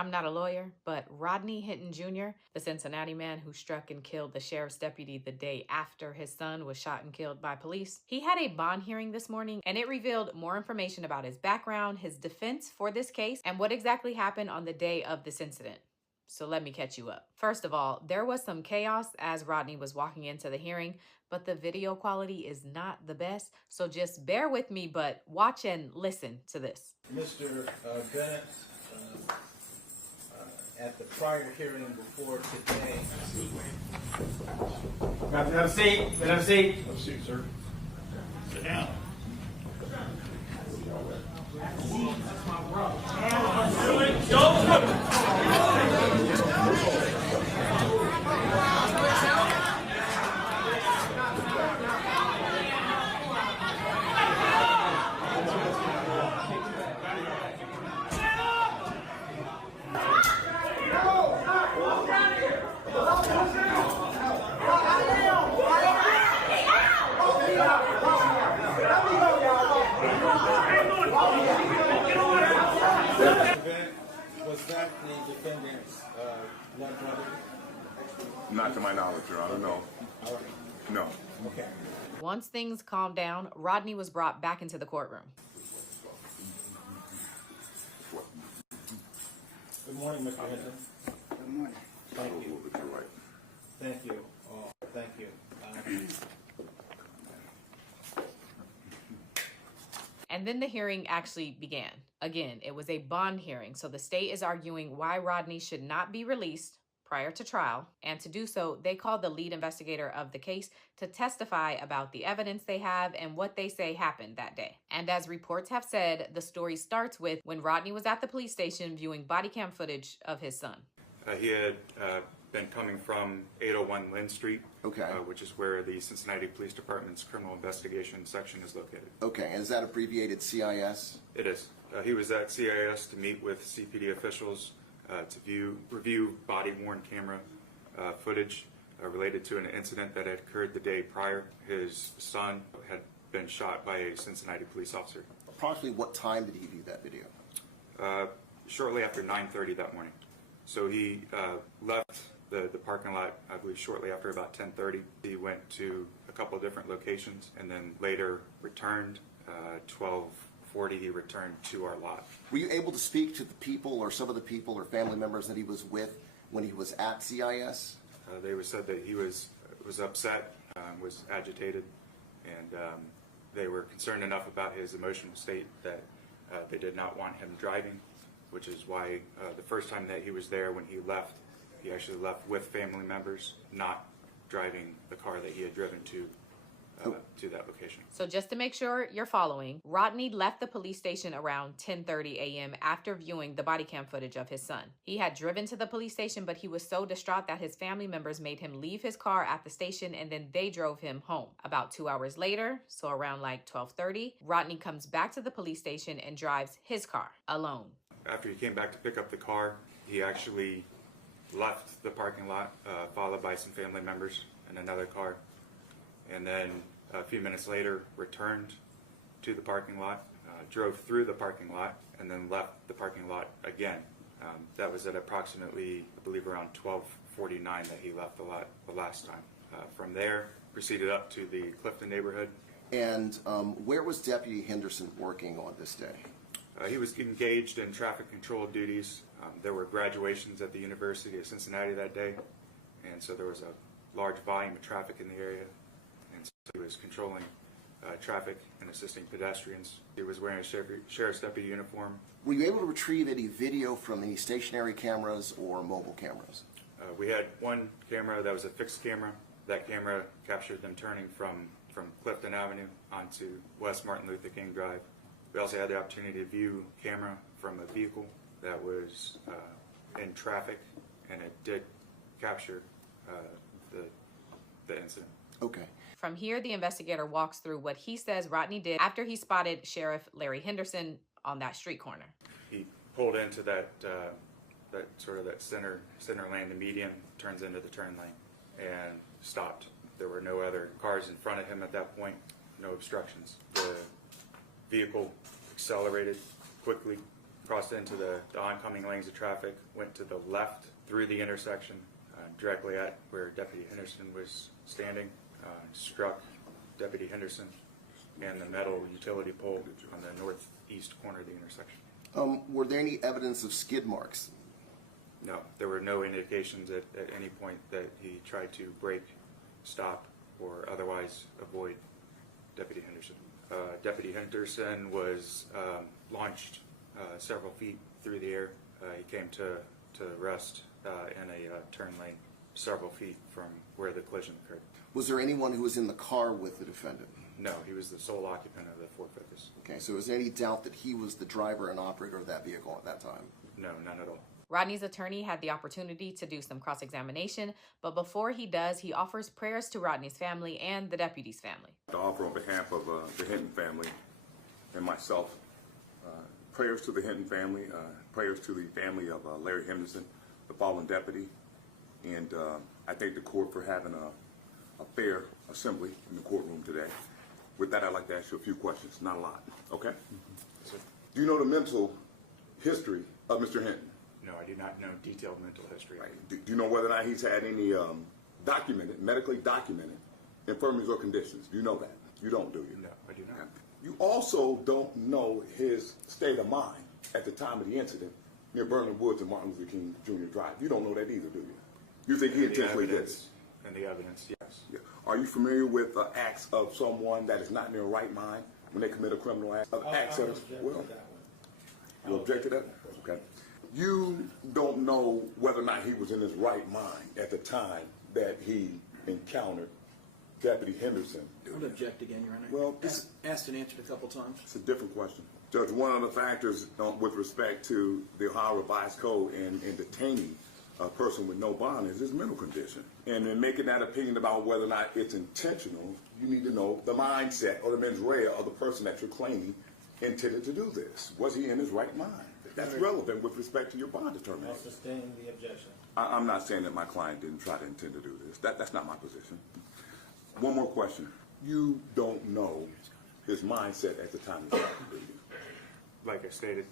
I'm not a lawyer, but Rodney Hinton Jr., the Cincinnati man who struck and killed the sheriff's deputy the day after his son was shot and killed by police, he had a bond hearing this morning, and it revealed more information about his background, his defense for this case, and what exactly happened on the day of this incident. So let me catch you up. First of all, there was some chaos as Rodney was walking into the hearing, but the video quality is not the best. So just bear with me, but watch and listen to this. Mr. Bennett, at the prior hearing before today. Have a seat. Have a seat. Have a seat, sir. Sit down. Was that the defendant's blood brother? Not to my knowledge, Your Honor, no. All right. No. Okay. Once things calmed down, Rodney was brought back into the courtroom. Good morning, Mr. Hinton. Good morning. Thank you. You're right. Thank you. Thank you. And then the hearing actually began. Again, it was a bond hearing, so the state is arguing why Rodney should not be released prior to trial, and to do so, they called the lead investigator of the case to testify about the evidence they have and what they say happened that day. And as reports have said, the story starts with when Rodney was at the police station viewing body cam footage of his son. He had been coming from 801 Lynn Street, Okay. Which is where the Cincinnati Police Department's criminal investigation section is located. Okay, and is that abbreviated CIS? It is. He was at CIS to meet with CPD officials to review body-worn camera footage related to an incident that had occurred the day prior. His son had been shot by a Cincinnati police officer. Approximately what time did he view that video? Shortly after 9:30 that morning. So he left the parking lot, I believe, shortly after about 10:30. He went to a couple of different locations and then later returned. 12:40, he returned to our lot. Were you able to speak to the people or some of the people or family members that he was with when he was at CIS? They said that he was upset, was agitated, and they were concerned enough about his emotional state that they did not want him driving, which is why the first time that he was there, when he left, he actually left with family members, not driving the car that he had driven to that location. So just to make sure you're following, Rodney left the police station around 10:30 a.m. after viewing the body cam footage of his son. He had driven to the police station, but he was so distraught that his family members made him leave his car at the station, and then they drove him home. About 2 hours later, so around like 12:30, Rodney comes back to the police station and drives his car alone. After he came back to pick up the car, he actually left the parking lot, followed by some family members in another car, and then a few minutes later returned to the parking lot, drove through the parking lot, and then left the parking lot again. That was at approximately, I believe, around 12:49 that he left the lot the last time. From there, proceeded up to the Clifton neighborhood. And where was Deputy Henderson working on this day? He was engaged in traffic control duties. There were graduations at the University of Cincinnati that day, and so there was a large volume of traffic in the area, and so he was controlling traffic and assisting pedestrians. He was wearing a sheriff's deputy uniform. Were you able to retrieve any video from any stationary cameras or mobile cameras? We had one camera that was a fixed camera. That camera captured them turning from Clifton Avenue onto West Martin Luther King Drive. We also had the opportunity to view camera from a vehicle that was in traffic, and it did capture the incident. Okay. From here, the investigator walks through what he says Rodney did after he spotted Sheriff Larry Henderson on that street corner. He pulled into that center lane, the median, turns into the turn lane, and stopped. There were no other cars in front of him at that point, no obstructions. The vehicle accelerated quickly, crossed into the oncoming lanes of traffic, went to the left through the intersection, directly at where Deputy Henderson was standing, struck Deputy Henderson and the metal utility pole on the northeast corner of the intersection. Were there any evidence of skid marks? No, there were no indications at any point that he tried to brake, stop, or otherwise avoid Deputy Henderson. Deputy Henderson was launched several feet through the air. He came to rest in a turn lane several feet from where the collision occurred. Was there anyone who was in the car with the defendant? No, he was the sole occupant of the Ford Focus. Okay, so is there any doubt that he was the driver and operator of that vehicle at that time? No, none at all. Rodney's attorney had the opportunity to do some cross-examination, but before he does, he offers prayers to Rodney's family and the deputy's family. I offer on behalf of the Hinton family and myself, prayers to the Hinton family, prayers to the family of Larry Henderson, the fallen deputy, and I thank the court for having a fair assembly in the courtroom today. With that, I'd like to ask you a few questions, not a lot, okay? Yes, sir. Do you know the mental history of Mr. Hinton? No, I do not know detailed mental history. Right. Do you know whether or not he's had any medically documented infirmities or conditions? Do you know that? You don't, do you? No, I do not. Okay. You also don't know his state of mind at the time of the incident near Burnham Woods and Martin Luther King Jr. Drive. You don't know that either, do you? You think he intentionally did it? And the evidence, yes. Yeah. Are you familiar with acts of someone that is not in their right mind when they commit a criminal act? I object to that one. You object to that? Okay. You don't know whether or not he was in his right mind at the time that he encountered Deputy Henderson. Don't object again, Your Honor. Well, asked and answered a couple times. It's a different question. Judge, one of the factors with respect to the Ohio Revised Code and detaining a person with no bond is his mental condition. And in making that opinion about whether or not it's intentional, you need to know the mindset or the mens rea of the person that you're claiming intended to do this. Was he in his right mind? That's relevant with respect to your bond determination. I'll sustain the objection. I'm not saying that my client didn't try to intend to do this. That's not my position. One more question. You don't know his mindset at the time he shot him, do you? Like I stated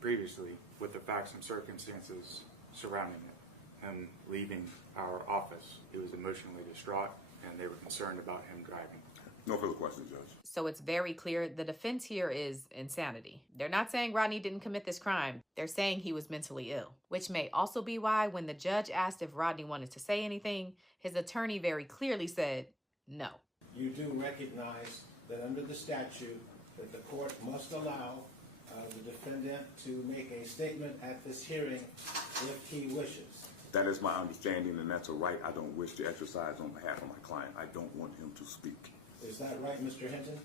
previously, with the facts and circumstances surrounding it, him leaving our office, he was emotionally distraught, and they were concerned about him driving. No further questions, Judge. So it's very clear the defense here is insanity. They're not saying Rodney didn't commit this crime. They're saying he was mentally ill, which may also be why when the judge asked if Rodney wanted to say anything, his attorney very clearly said no. You do recognize that under the statute that the court must allow the defendant to make a statement at this hearing if he wishes. That is my understanding, and that's a right I don't wish to exercise on behalf of my client. I don't want him to speak. Is that right, Mr. Hinton?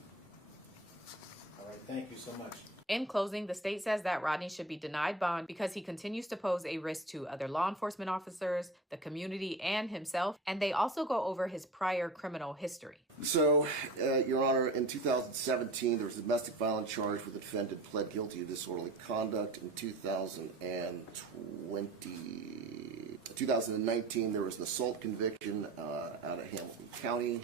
All right, thank you so much. In closing, the state says that Rodney should be denied bond because he continues to pose a risk to other law enforcement officers, the community, and himself. And they also go over his prior criminal history. So, Your Honor, in 2017, there was a domestic violence charge where the defendant pled guilty to disorderly conduct. In 2019, there was an assault conviction out of Hamilton County.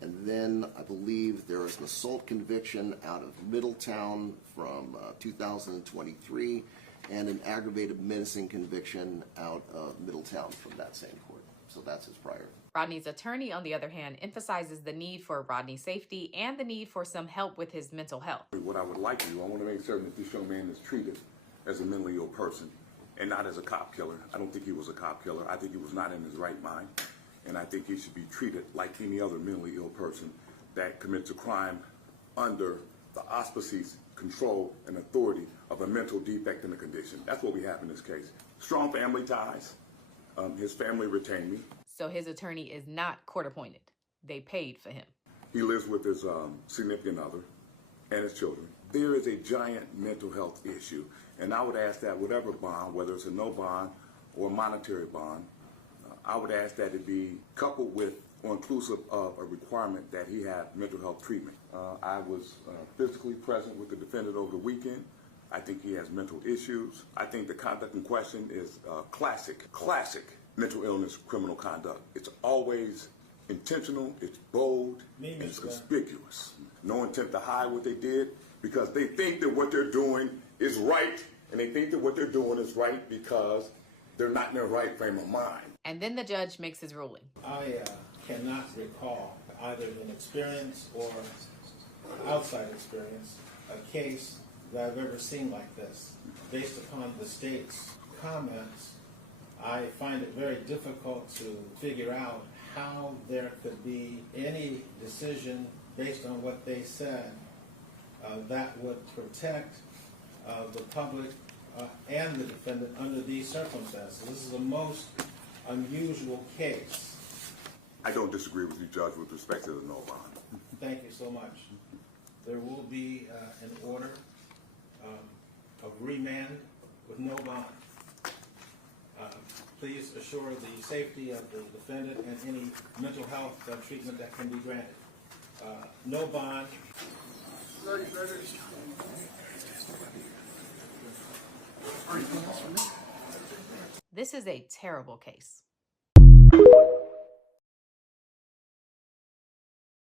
And then I believe there was an assault conviction out of Middletown from 2023 and an aggravated menacing conviction out of Middletown from that same court. So that's his prior. Rodney's attorney, on the other hand, emphasizes the need for Rodney's safety and the need for some help with his mental health. What I would like to do, I want to make certain that this young man is treated as a mentally ill person and not as a cop killer. I don't think he was a cop killer. I think he was not in his right mind. And I think he should be treated like any other mentally ill person that commits a crime under the auspices, control, and authority of a mental defect and a condition. That's what we have in this case. Strong family ties. His family retained me. So his attorney is not court appointed. They paid for him. He lives with his significant other and his children. There is a giant mental health issue. And I would ask that whatever bond, whether it's a no bond or a monetary bond, I would ask that it be coupled with or inclusive of a requirement that he have mental health treatment. I was physically present with the defendant over the weekend. I think he has mental issues. I think the conduct in question is classic mental illness criminal conduct. It's always intentional, it's bold, and it's conspicuous. No intent to hide what they did because they think that what they're doing is right and they think that what they're doing is right because they're not in their right frame of mind. And then the judge makes his ruling. I cannot recall, either in experience or outside experience, a case that I've ever seen like this. Based upon the state's comments, I find it very difficult to figure out how there could be any decision based on what they said that would protect the public and the defendant under these circumstances. This is a most unusual case. I don't disagree with you, Judge, with respect to the no bond. Thank you so much. There will be an order of remand with no bond. Please assure the safety of the defendant and any mental health treatment that can be granted. No bond. This is a terrible case.